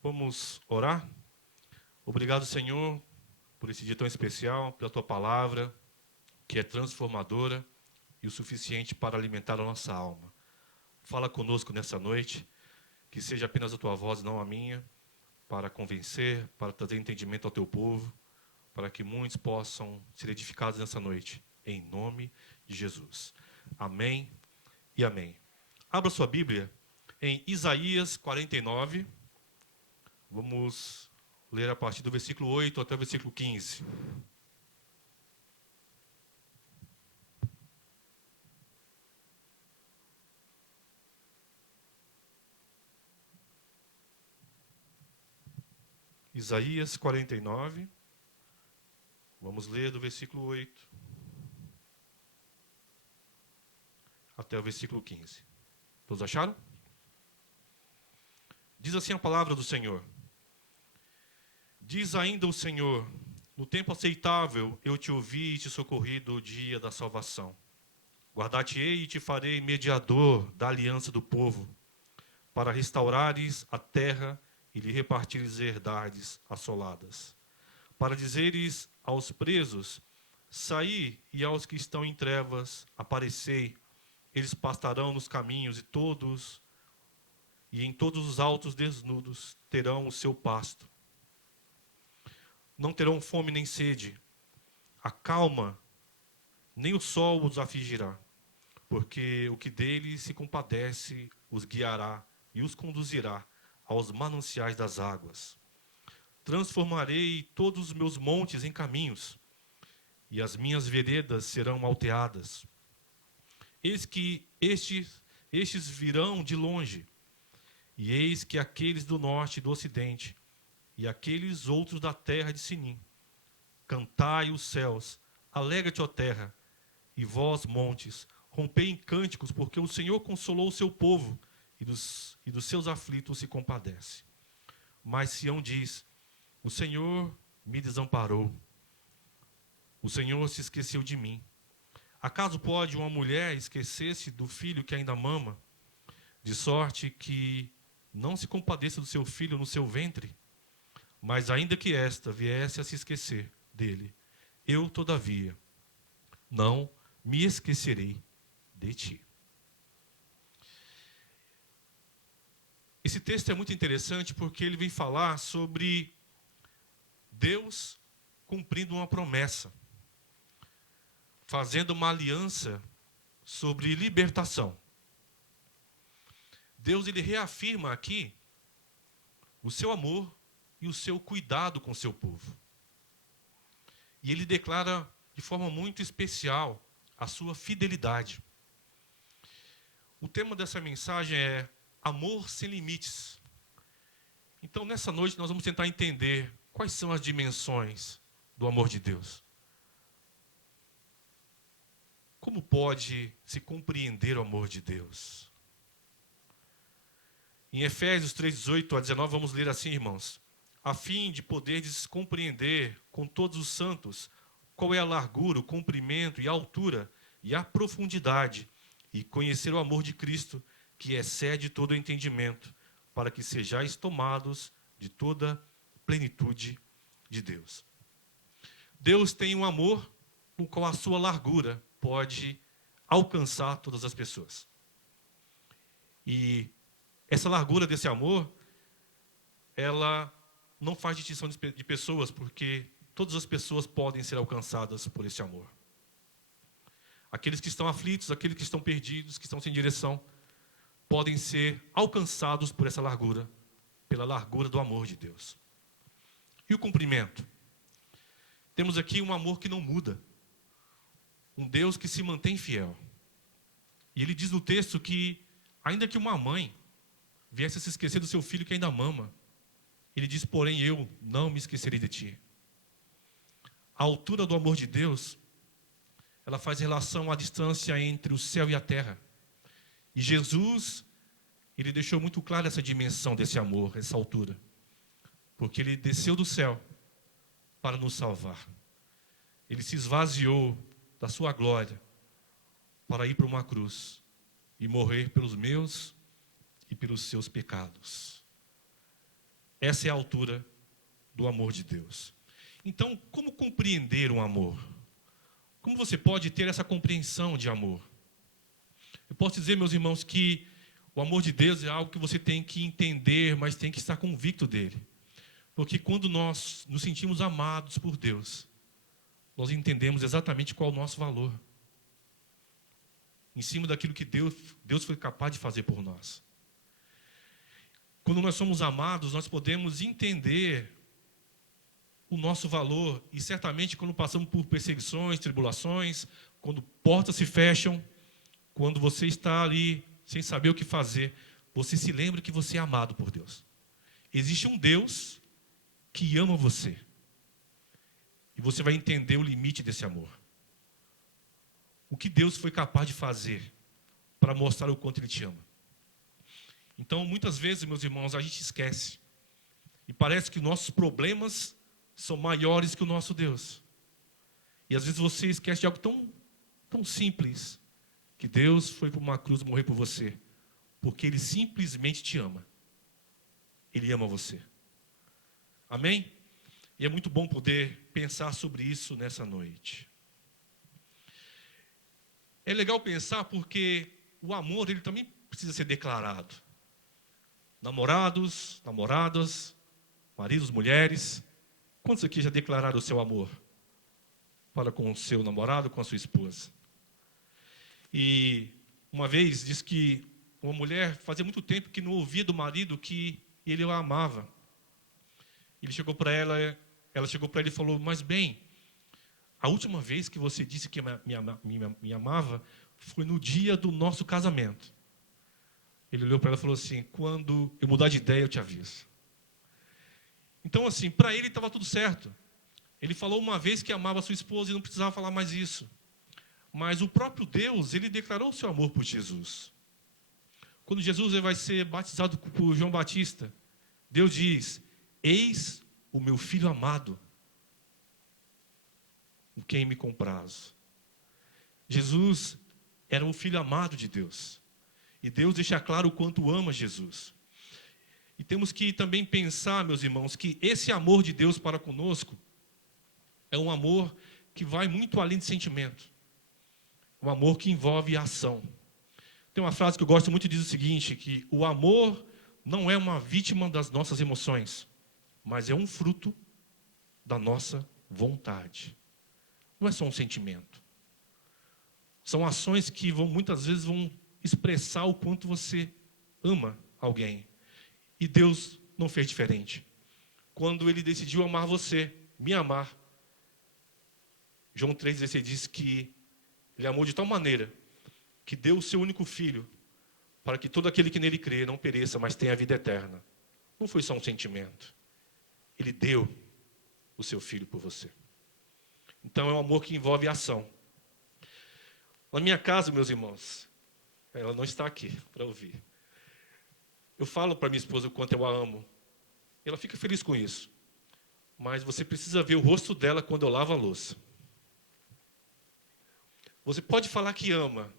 Vamos orar? Obrigado, Senhor, por esse dia tão especial, pela Tua palavra, que é transformadora e o suficiente para alimentar a nossa alma. Fala conosco nessa noite, que seja apenas a Tua voz, não a minha, para convencer, para trazer entendimento ao Teu povo, para que muitos possam ser edificados nessa noite, em nome de Jesus. Amém e amém. Abra sua Bíblia em Isaías 49. Vamos ler a partir do versículo 8 até o versículo 15. Isaías 49. Vamos ler do versículo 8 até o versículo 15. Todos acharam? Diz assim a palavra do Senhor. Diz ainda o Senhor: no tempo aceitável eu te ouvi e te socorri do dia da salvação. Guardar-te-ei e te farei mediador da aliança do povo, para restaurares a terra e lhe repartires herdades assoladas. Para dizeres aos presos: saí, e aos que estão em trevas, aparecei. Eles pastarão nos caminhos e em todos os altos desnudos terão o seu pasto. Não terão fome nem sede. A calma, nem o sol os afligirá, porque o que deles se compadece os guiará e os conduzirá aos mananciais das águas. Transformarei todos os meus montes em caminhos, e as minhas veredas serão alteadas. Eis que estes virão de longe, e eis que aqueles do norte e do ocidente, e aqueles outros da terra de Sinim. Cantai os céus, alegra-te, ó terra, e vós, montes, rompei em cânticos, porque o Senhor consolou o seu povo, e dos seus aflitos se compadece. Mas Sião diz: o Senhor me desamparou, o Senhor se esqueceu de mim. Acaso pode uma mulher esquecer-se do filho que ainda mama, de sorte que não se compadeça do seu filho no seu ventre? Mas ainda que esta viesse a se esquecer dele, eu, todavia, não me esquecerei de ti. Esse texto é muito interessante porque ele vem falar sobre Deus cumprindo uma promessa, fazendo uma aliança sobre libertação. Deus, ele reafirma aqui o seu amor e o seu cuidado com o seu povo. E ele declara de forma muito especial a sua fidelidade. O tema dessa mensagem é amor sem limites. Então, nessa noite, nós vamos tentar entender quais são as dimensões do amor de Deus. Como pode se compreender o amor de Deus? Em Efésios 3:18 a 19, vamos ler assim, irmãos: a fim de poderdes compreender com todos os santos qual é a largura, o comprimento e a altura e a profundidade, e conhecer o amor de Cristo, que excede todo o entendimento, para que sejais tomados de toda plenitude de Deus. Deus tem um amor com qual a sua largura pode alcançar todas as pessoas. E essa largura desse amor, ela não faz distinção de pessoas, porque todas as pessoas podem ser alcançadas por esse amor. Aqueles que estão aflitos, aqueles que estão perdidos, que estão sem direção, podem ser alcançados por essa largura, pela largura do amor de Deus. E o cumprimento? Temos aqui um amor que não muda, um Deus que se mantém fiel. E ele diz no texto que, ainda que uma mãe viesse a se esquecer do seu filho que ainda mama, ele diz: porém eu não me esquecerei de ti. A altura do amor de Deus, ela faz relação à distância entre o céu e a terra. E Jesus, ele deixou muito claro essa dimensão desse amor, essa altura. Porque ele desceu do céu para nos salvar. Ele se esvaziou da sua glória para ir para uma cruz e morrer pelos meus e pelos seus pecados. Essa é a altura do amor de Deus. Então, como compreender um amor? Como você pode ter essa compreensão de amor? Eu posso dizer, meus irmãos, que o amor de Deus é algo que você tem que entender, mas tem que estar convicto dele. Porque quando nós nos sentimos amados por Deus, nós entendemos exatamente qual é o nosso valor. Em cima daquilo que Deus foi capaz de fazer por nós. Quando nós somos amados, nós podemos entender o nosso valor. E certamente quando passamos por perseguições, tribulações, quando portas se fecham, quando você está ali sem saber o que fazer, você se lembra que você é amado por Deus. Existe um Deus que ama você. E você vai entender o limite desse amor. O que Deus foi capaz de fazer para mostrar o quanto Ele te ama. Então, muitas vezes, meus irmãos, a gente esquece. E parece que nossos problemas são maiores que o nosso Deus. E às vezes você esquece de algo tão simples, que Deus foi para uma cruz morrer por você, porque Ele simplesmente te ama. Ele ama você. Amém? E é muito bom poder pensar sobre isso nessa noite. É legal pensar porque o amor, ele também precisa ser declarado. Namorados, namoradas, maridos, mulheres. Quantos aqui já declararam o seu amor para com o seu namorado, com a sua esposa? E uma vez disse que uma mulher fazia muito tempo que não ouvia do marido que ele a amava. Ele chegou para ela chegou para ele e falou: mas bem, a última vez que você disse que me amava foi no dia do nosso casamento. Ele olhou para ela e falou assim: quando eu mudar de ideia eu te aviso. Então assim, para ele estava tudo certo. Ele falou uma vez que amava a sua esposa e não precisava falar mais isso. Mas o próprio Deus, ele declarou o seu amor por Jesus. Quando Jesus vai ser batizado por João Batista, Deus diz: eis o meu filho amado, com quem me comprazo. Jesus era o filho amado de Deus. E Deus deixa claro o quanto ama Jesus. E temos que também pensar, meus irmãos, que esse amor de Deus para conosco é um amor que vai muito além de sentimento. Um amor que envolve ação. Tem uma frase que eu gosto muito, diz o seguinte, que o amor não é uma vítima das nossas emoções, mas é um fruto da nossa vontade. Não é só um sentimento. São ações que muitas vezes vão expressar o quanto você ama alguém. E Deus não fez diferente. Quando Ele decidiu amar você, me amar, João 3,16 diz que Ele amou de tal maneira que deu o seu único filho para que todo aquele que nele crê não pereça, mas tenha a vida eterna. Não foi só um sentimento. Ele deu o seu filho por você. Então é um amor que envolve ação. Na minha casa, meus irmãos, ela não está aqui para ouvir. Eu falo para minha esposa o quanto eu a amo. Ela fica feliz com isso. Mas você precisa ver o rosto dela quando eu lavo a louça. Você pode falar que ama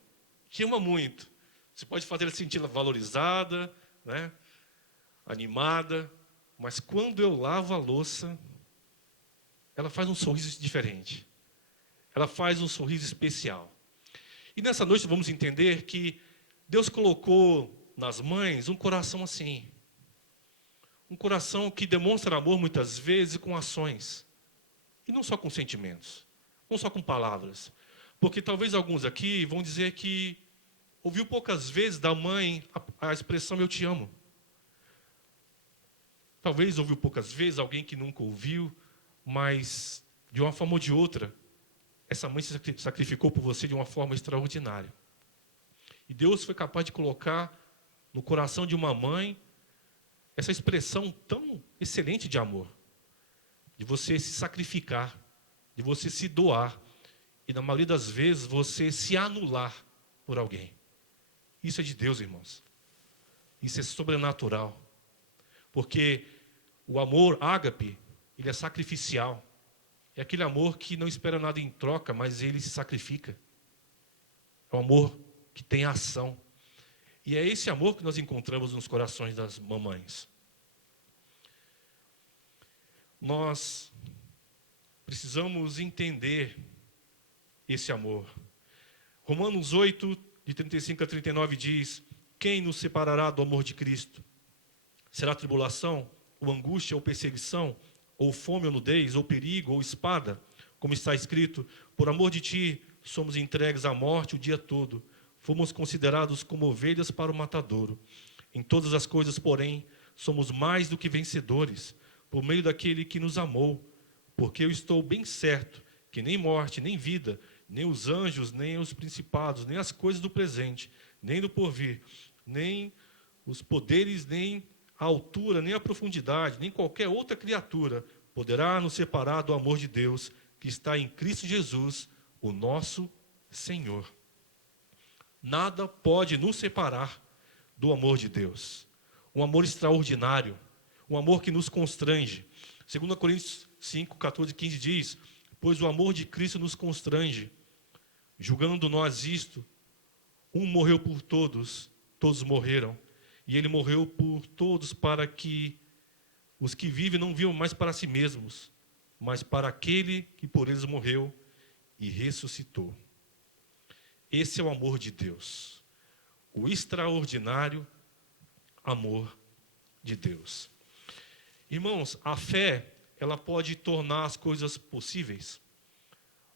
muito. Você pode fazer ela sentir valorizada, né? Animada. Mas quando eu lavo a louça, ela faz um sorriso diferente. Ela faz um sorriso especial. E nessa noite vamos entender que Deus colocou nas mães um coração assim. Um coração que demonstra amor muitas vezes com ações. E não só com sentimentos. Não só com palavras. Porque talvez alguns aqui vão dizer que ouviu poucas vezes da mãe a expressão eu te amo. Talvez ouviu poucas vezes alguém que nunca ouviu, mas de uma forma ou de outra, essa mãe se sacrificou por você de uma forma extraordinária. E Deus foi capaz de colocar no coração de uma mãe essa expressão tão excelente de amor. De você se sacrificar, de você se doar. E na maioria das vezes você se anular por alguém. Isso é de Deus, irmãos. Isso é sobrenatural. Porque o amor ágape, ele é sacrificial. É aquele amor que não espera nada em troca, mas ele se sacrifica. É um amor que tem ação. E é esse amor que nós encontramos nos corações das mamães. nós precisamos entender esse amor. Romanos 8, de 35 a 39 diz: quem nos separará do amor de Cristo? Será tribulação, ou angústia, ou perseguição, ou fome, ou nudez, ou perigo, ou espada? Como está escrito: por amor de ti, somos entregues à morte o dia todo. Fomos considerados como ovelhas para o matadouro. Em todas as coisas, porém, somos mais do que vencedores, por meio daquele que nos amou. Porque eu estou bem certo que nem morte, nem vida, nem os anjos, nem os principados, nem as coisas do presente, nem do porvir, nem os poderes, nem a altura, nem a profundidade, nem qualquer outra criatura poderá nos separar do amor de Deus que está em Cristo Jesus, o nosso Senhor. Nada pode nos separar do amor de Deus. Um amor extraordinário, um amor que nos constrange. 2 Coríntios 5, 14 e 15 diz: pois o amor de Cristo nos constrange, julgando nós isto, um morreu por todos, todos morreram, e ele morreu por todos para que os que vivem não vivam mais para si mesmos, mas para aquele que por eles morreu e ressuscitou. Esse é o amor de Deus, o extraordinário amor de Deus. Irmãos, a fé, ela pode tornar as coisas possíveis,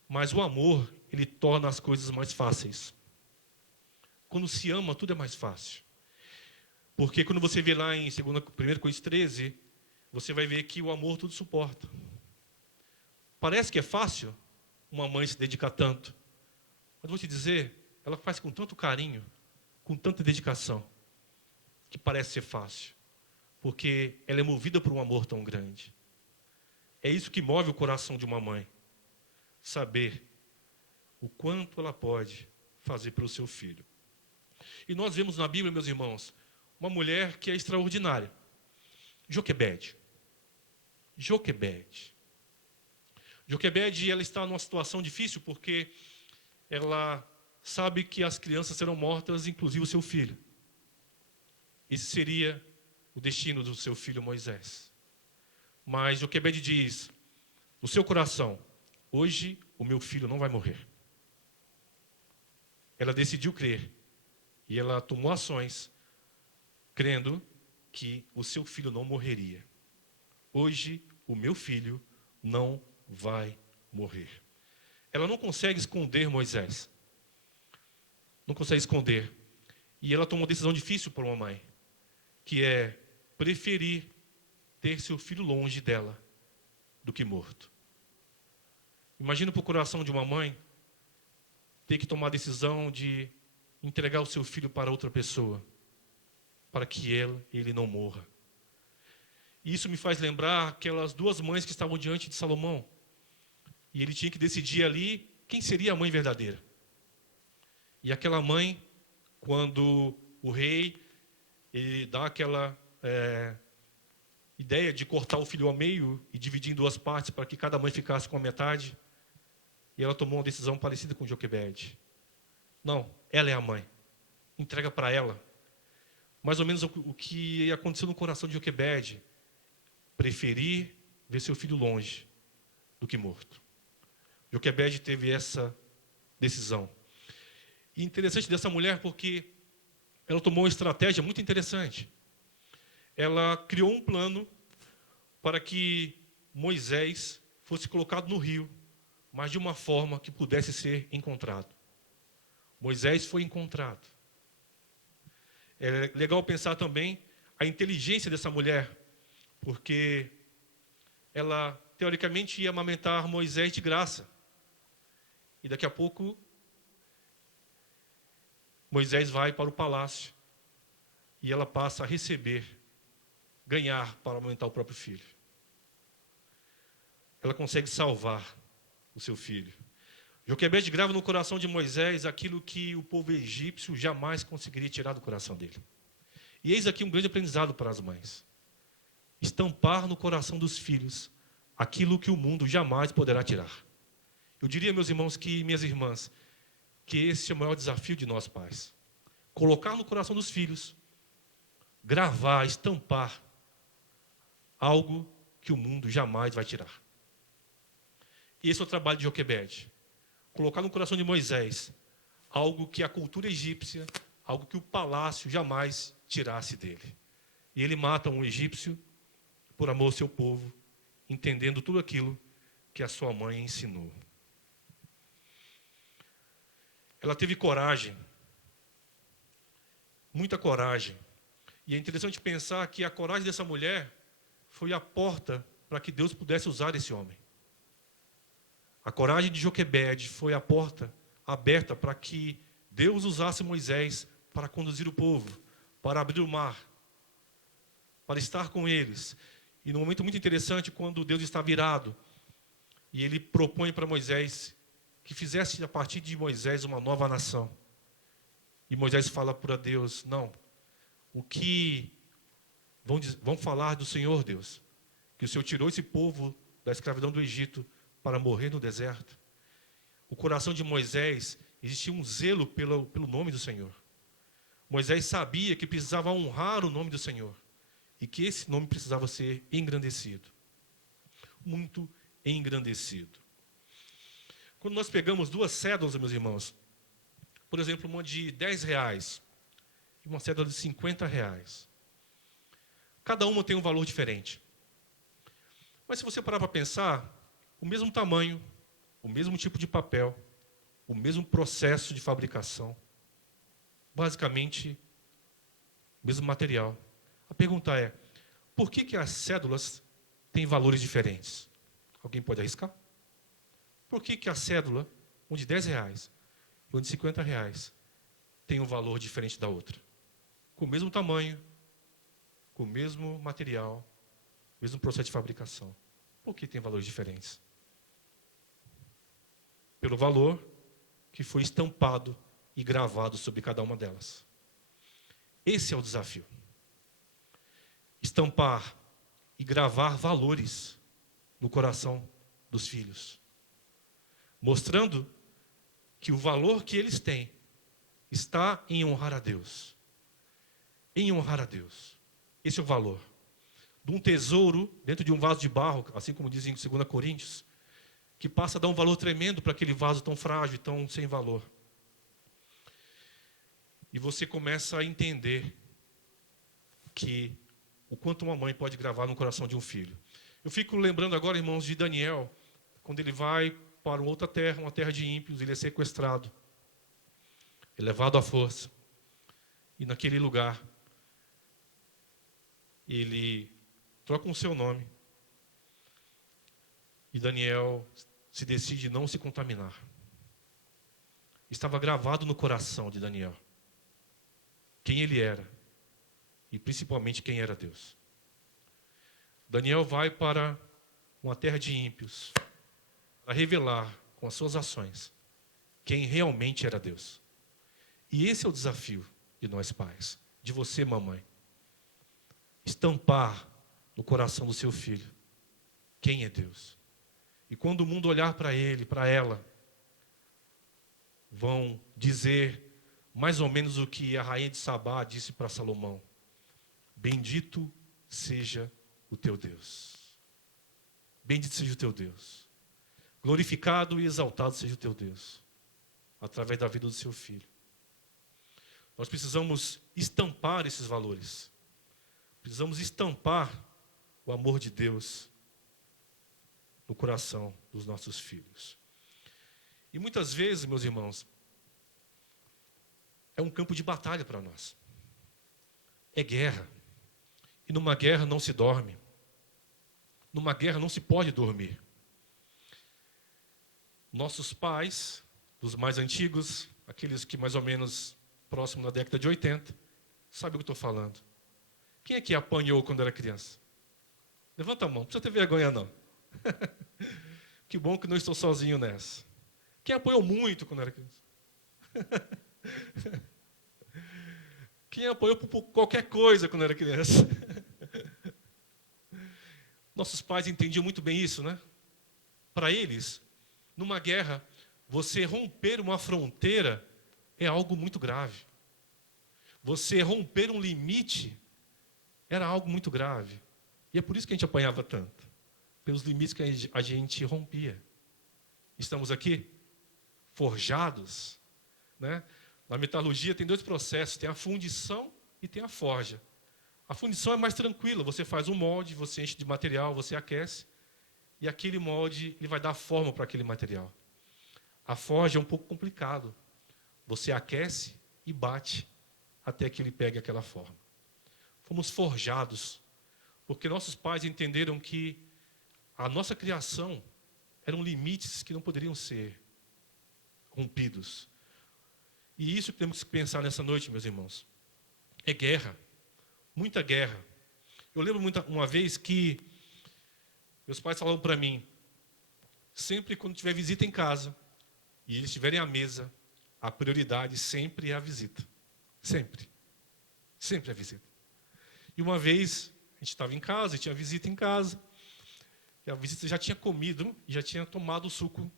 mas o amor, ele torna as coisas mais fáceis. Quando se ama, tudo é mais fácil. Porque quando você vê lá em 1 Coríntios 13, você vai ver que o amor tudo suporta. Parece que é fácil uma mãe se dedicar tanto, mas vou te dizer, ela faz com tanto carinho, com tanta dedicação, que parece ser fácil, porque ela é movida por um amor tão grande. É isso que move o coração de uma mãe, saber o quanto ela pode fazer pelo seu filho. E nós vemos na Bíblia, meus irmãos, uma mulher que é extraordinária, Joquebede. Joquebede, ela está numa situação difícil porque ela sabe que as crianças serão mortas, inclusive o seu filho. Esse seria o destino do seu filho Moisés. Mas Joquebede diz no seu coração: hoje o meu filho não vai morrer. Ela decidiu crer e ela tomou ações crendo que o seu filho não morreria. Hoje o meu filho não vai morrer. Ela não consegue esconder Moisés. Não consegue esconder. E ela tomou uma decisão difícil para uma mãe, que é preferir ter seu filho longe dela do que morto. Imagina para o coração de uma mãe ter que tomar a decisão de entregar o seu filho para outra pessoa, para que ele não morra. E isso me faz lembrar aquelas duas mães que estavam diante de Salomão. E ele tinha que decidir ali quem seria a mãe verdadeira. E aquela mãe, quando o rei ele dá aquela ideia de cortar o filho ao meio e dividir em duas partes para que cada mãe ficasse com a metade, e ela tomou uma decisão parecida com Joquebede. Não, ela é a mãe. Entrega para ela. Mais ou menos o que aconteceu no coração de Joquebede. Preferir ver seu filho longe do que morto. Joquebede teve essa decisão. E interessante dessa mulher porque ela tomou uma estratégia muito interessante. Ela criou um plano para que Moisés fosse colocado no rio, mas de uma forma que pudesse ser encontrado. Moisés foi encontrado. É legal pensar também a inteligência dessa mulher, porque ela, teoricamente, ia amamentar Moisés de graça. E daqui a pouco, Moisés vai para o palácio e ela passa a receber, ganhar para amamentar o próprio filho. Ela consegue salvar o seu filho. Joquebede grava no coração de Moisés aquilo que o povo egípcio jamais conseguiria tirar do coração dele. E eis aqui um grande aprendizado para as mães. Estampar no coração dos filhos aquilo que o mundo jamais poderá tirar. Eu diria, meus irmãos, minhas irmãs, que esse é o maior desafio de nós pais. Colocar no coração dos filhos, gravar, estampar algo que o mundo jamais vai tirar. Esse é o trabalho de Joquebede. Colocar no coração de Moisés algo que a cultura egípcia, algo que o palácio jamais tirasse dele. E ele mata um egípcio por amor ao seu povo, entendendo tudo aquilo que a sua mãe ensinou. Ela teve coragem, muita coragem. E é interessante pensar que a coragem dessa mulher foi a porta para que Deus pudesse usar esse homem. A coragem de Joquebede foi a porta aberta para que Deus usasse Moisés para conduzir o povo, para abrir o mar, para estar com eles. E num momento muito interessante, quando Deus está virado, e ele propõe para Moisés que fizesse a partir de Moisés uma nova nação. E Moisés fala para Deus, não, o que vão falar do Senhor Deus? Que o Senhor tirou esse povo da escravidão do Egito para morrer no deserto. O coração de Moisés, existia um zelo pelo nome do Senhor. Moisés sabia que precisava honrar o nome do Senhor. E que esse nome precisava ser engrandecido. Muito engrandecido. Quando nós pegamos duas cédulas, meus irmãos, por exemplo, uma de R$10 e uma cédula de R$50, cada uma tem um valor diferente. Mas se você parar para pensar, o mesmo tamanho, o mesmo tipo de papel, o mesmo processo de fabricação, basicamente, o mesmo material. A pergunta é, por que as cédulas têm valores diferentes? Alguém pode arriscar? Por que a cédula, uma de R$10 e uma de R$50, tem um valor diferente da outra? Com o mesmo tamanho, com o mesmo material, mesmo processo de fabricação. Por que tem valores diferentes? Pelo valor que foi estampado e gravado sobre cada uma delas. Esse é o desafio. Estampar e gravar valores no coração dos filhos. Mostrando que o valor que eles têm está em honrar a Deus. Em honrar a Deus. Esse é o valor. De um tesouro dentro de um vaso de barro, assim como dizem em 2 Coríntios, que passa a dar um valor tremendo para aquele vaso tão frágil, tão sem valor. E você começa a entender que o quanto uma mãe pode gravar no coração de um filho. Eu fico lembrando agora, irmãos, de Daniel, quando ele vai para uma outra terra, uma terra de ímpios, ele é sequestrado, é levado à força. E naquele lugar, ele troca o seu nome. E Daniel se decide não se contaminar. Estava gravado no coração de Daniel quem ele era e principalmente quem era Deus. Daniel vai para uma terra de ímpios para revelar com as suas ações quem realmente era Deus. E esse é o desafio de nós pais, de você, mamãe. Estampar no coração do seu filho quem é Deus. E quando o mundo olhar para ele, para ela, vão dizer mais ou menos o que a rainha de Sabá disse para Salomão: bendito seja o teu Deus. Bendito seja o teu Deus. Glorificado e exaltado seja o teu Deus, através da vida do seu filho. Nós precisamos estampar esses valores. Precisamos estampar o amor de Deus no coração dos nossos filhos. E muitas vezes, meus irmãos, é um campo de batalha para nós. É guerra. E numa guerra não se dorme. Numa guerra não se pode dormir. Nossos pais, os mais antigos, aqueles que mais ou menos próximo da década de 80, sabem o que eu estou falando. Quem é que apanhou quando era criança? Levanta a mão, não precisa ter vergonha não. Que bom que não estou sozinho nessa. Quem apanhou muito quando era criança? Quem apanhou por qualquer coisa quando era criança? Nossos pais entendiam muito bem isso, né? Para eles, numa guerra, você romper uma fronteira é algo muito grave. Você romper um limite era algo muito grave. E é por isso que a gente apanhava tanto. pelos limites que a gente rompia. Estamos aqui forjados, né? Na metalurgia tem dois processos, tem a fundição e tem a forja. A fundição é mais tranquila, você faz um molde, você enche de material, você aquece, e aquele molde ele vai dar forma para aquele material. A forja é um pouco complicado. Você aquece e bate até que ele pegue aquela forma. Fomos forjados, porque nossos pais entenderam que a nossa criação eram limites que não poderiam ser rompidos. E isso que temos que pensar nessa noite, meus irmãos. É guerra, muita guerra. Eu lembro uma vez que meus pais falavam para mim, sempre quando tiver visita em casa, e eles estiverem à mesa, a prioridade sempre é a visita. Sempre. Sempre a visita. E uma vez, a gente estava em casa, e tinha visita em casa, e a visita já tinha comido, e já tinha tomado o suco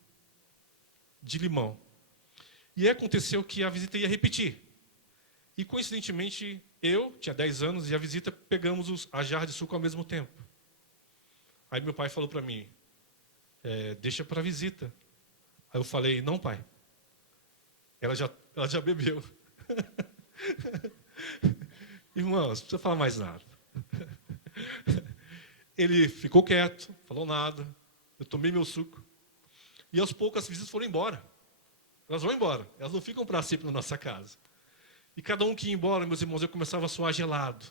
de limão. E aí aconteceu que a visita ia repetir. E, coincidentemente, eu, tinha 10 anos, e a visita, pegamos a jarra de suco ao mesmo tempo. Aí meu pai falou para mim, deixa para a visita. Aí eu falei, não, pai. Ela já bebeu. Irmãos, não precisa falar mais nada. Ele ficou quieto, falou nada. Eu tomei meu suco. E aos poucos as visitas foram embora. Elas vão embora. Elas não ficam para sempre na nossa casa. E cada um que ia embora, meus irmãos, eu começava a suar gelado.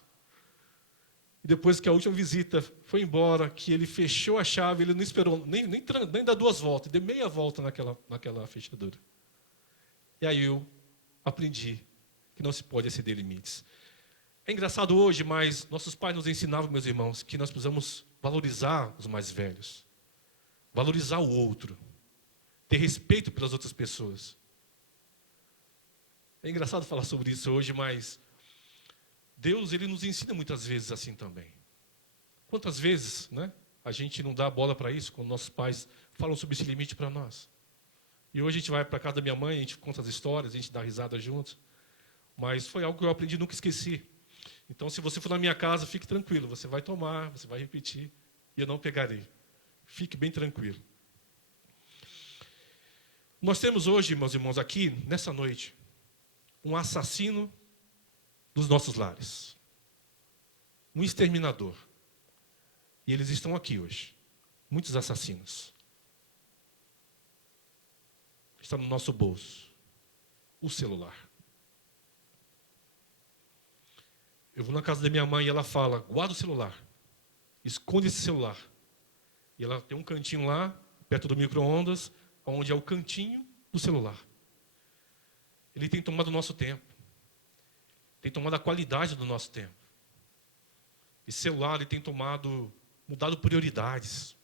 E depois que a última visita foi embora, que ele fechou a chave, ele não esperou nem dar duas voltas, deu meia volta naquela fechadura. E aí eu aprendi que não se pode exceder limites. É engraçado hoje, mas nossos pais nos ensinavam, meus irmãos, que nós precisamos valorizar os mais velhos, valorizar o outro, ter respeito pelas outras pessoas. É engraçado falar sobre isso hoje, mas Deus, ele nos ensina muitas vezes assim também. Quantas vezes, né, a gente não dá bola para isso, quando nossos pais falam sobre esse limite para nós. E hoje a gente vai para a casa da minha mãe, a gente conta as histórias, a gente dá risada juntos. Mas foi algo que eu aprendi e nunca esqueci. Então, se você for na minha casa, fique tranquilo. Você vai tomar, você vai repetir, e eu não pegarei. Fique bem tranquilo. Nós temos hoje, meus irmãos, aqui, nessa noite, um assassino dos nossos lares. Um exterminador. E eles estão aqui hoje. Muitos assassinos. Está no nosso bolso. O celular. Eu vou na casa da minha mãe e ela fala, guarda o celular. Esconde esse celular. E ela tem um cantinho lá, perto do micro-ondas, onde é o cantinho do celular. Ele tem tomado o nosso tempo. Tem tomado a qualidade do nosso tempo. Esse celular ele tem mudado prioridades.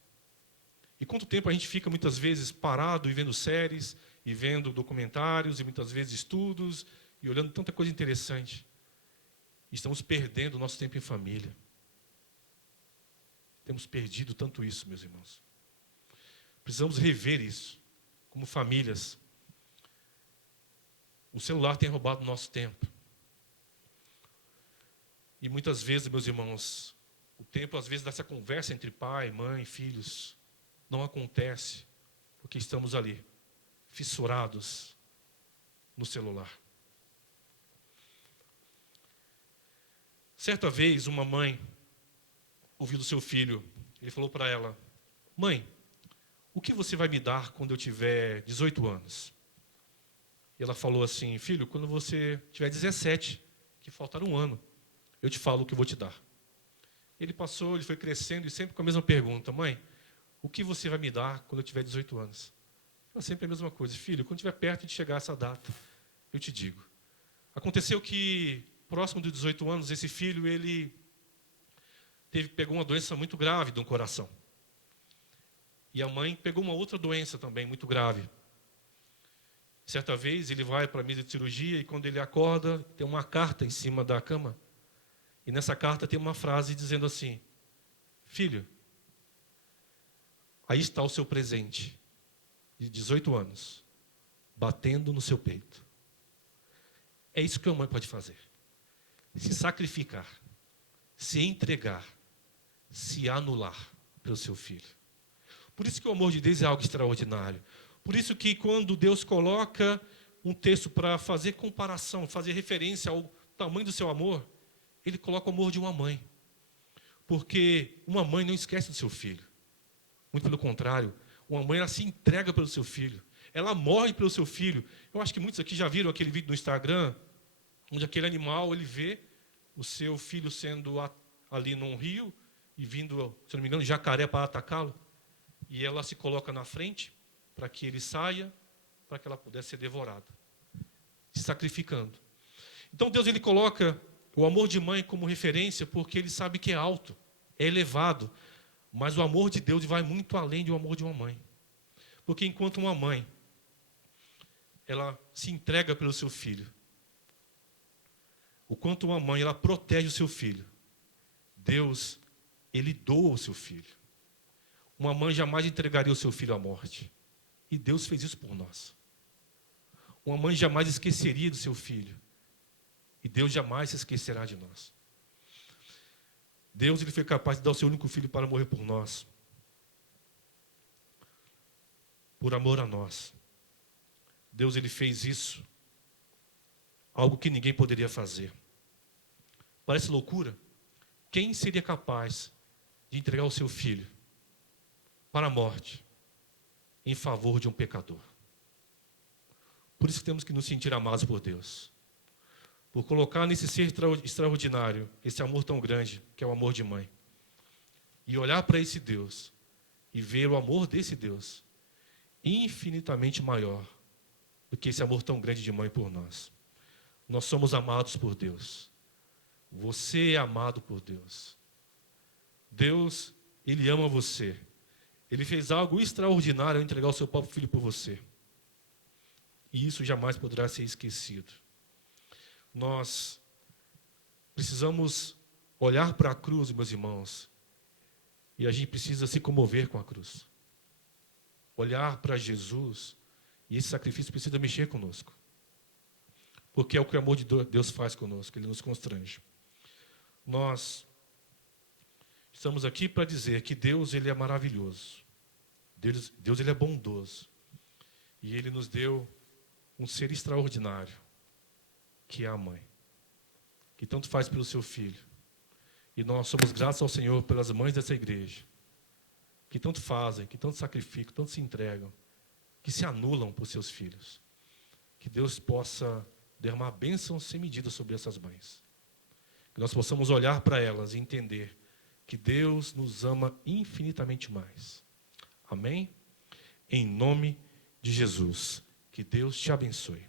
E quanto tempo a gente fica muitas vezes parado e vendo séries, e vendo documentários, e muitas vezes estudos, e olhando tanta coisa interessante. Estamos perdendo o nosso tempo em família. Temos perdido tanto isso, meus irmãos. Precisamos rever isso, como famílias. O celular tem roubado o nosso tempo. E muitas vezes, meus irmãos, o tempo, às vezes, dessa conversa entre pai, mãe, filhos, não acontece, porque estamos ali, fissurados no celular. Certa vez, uma mãe ouviu do seu filho, ele falou para ela, mãe, o que você vai me dar quando eu tiver 18 anos? E ela falou assim, filho, quando você tiver 17, que faltar um ano, eu te falo o que eu vou te dar. Ele passou, ele foi crescendo e sempre com a mesma pergunta, mãe, o que você vai me dar quando eu tiver 18 anos? Ela sempre a mesma coisa, filho, quando estiver perto de chegar essa data, eu te digo. Aconteceu que, próximo dos 18 anos, esse filho, ele pegou uma doença muito grave do coração. E a mãe pegou uma outra doença também, muito grave. Certa vez, ele vai para a mesa de cirurgia e quando ele acorda, tem uma carta em cima da cama. E nessa carta tem uma frase dizendo assim, filho, aí está o seu presente, de 18 anos, batendo no seu peito. É isso que a mãe pode fazer. Se sacrificar, se entregar, se anular pelo seu filho. Por isso que o amor de Deus é algo extraordinário. Por isso que quando Deus coloca um texto para fazer comparação, fazer referência ao tamanho do seu amor, ele coloca o amor de uma mãe. Porque uma mãe não esquece do seu filho. Muito pelo contrário, uma mãe ela se entrega pelo seu filho. Ela morre pelo seu filho. Eu acho que muitos aqui já viram aquele vídeo no Instagram, onde aquele animal ele vê o seu filho sendo ali num rio e vindo, se não me engano, jacaré para atacá-lo. E ela se coloca na frente para que ele saia, para que ela pudesse ser devorada, se sacrificando. Então Deus ele coloca o amor de mãe como referência porque ele sabe que é alto, é elevado, mas o amor de Deus vai muito além do amor de uma mãe. Porque enquanto uma mãe, ela se entrega pelo seu filho, o quanto uma mãe, ela protege o seu filho, Deus, ele doa o seu filho. Uma mãe jamais entregaria o seu filho à morte. E Deus fez isso por nós. Uma mãe jamais esqueceria do seu filho. E Deus jamais se esquecerá de nós. Deus ele foi capaz de dar o seu único filho para morrer por nós. Por amor a nós. Deus ele fez isso. Algo que ninguém poderia fazer. Parece loucura? Quem seria capaz de entregar o seu filho para a morte em favor de um pecador? Por isso que temos que nos sentir amados por Deus. Por colocar nesse ser extraordinário, esse amor tão grande, que é o amor de mãe. E olhar para esse Deus e ver o amor desse Deus infinitamente maior do que esse amor tão grande de mãe por nós. Nós somos amados por Deus. Você é amado por Deus. Deus, ele ama você. Ele fez algo extraordinário ao entregar o seu próprio filho por você. E isso jamais poderá ser esquecido. Nós precisamos olhar para a cruz, meus irmãos, e a gente precisa se comover com a cruz. Olhar para Jesus, e esse sacrifício precisa mexer conosco. Porque é o que o amor de Deus faz conosco, ele nos constrange. Nós estamos aqui para dizer que Deus ele é maravilhoso. Deus ele é bondoso. E ele nos deu um ser extraordinário, que é a mãe, que tanto faz pelo seu filho. E nós somos gratos ao Senhor pelas mães dessa igreja, que tanto fazem, que tanto sacrificam, tanto se entregam, que se anulam por seus filhos. Que Deus possa derramar bênçãos sem medida sobre essas mães. Que nós possamos olhar para elas e entender que Deus nos ama infinitamente mais. Amém? Em nome de Jesus. Que Deus te abençoe.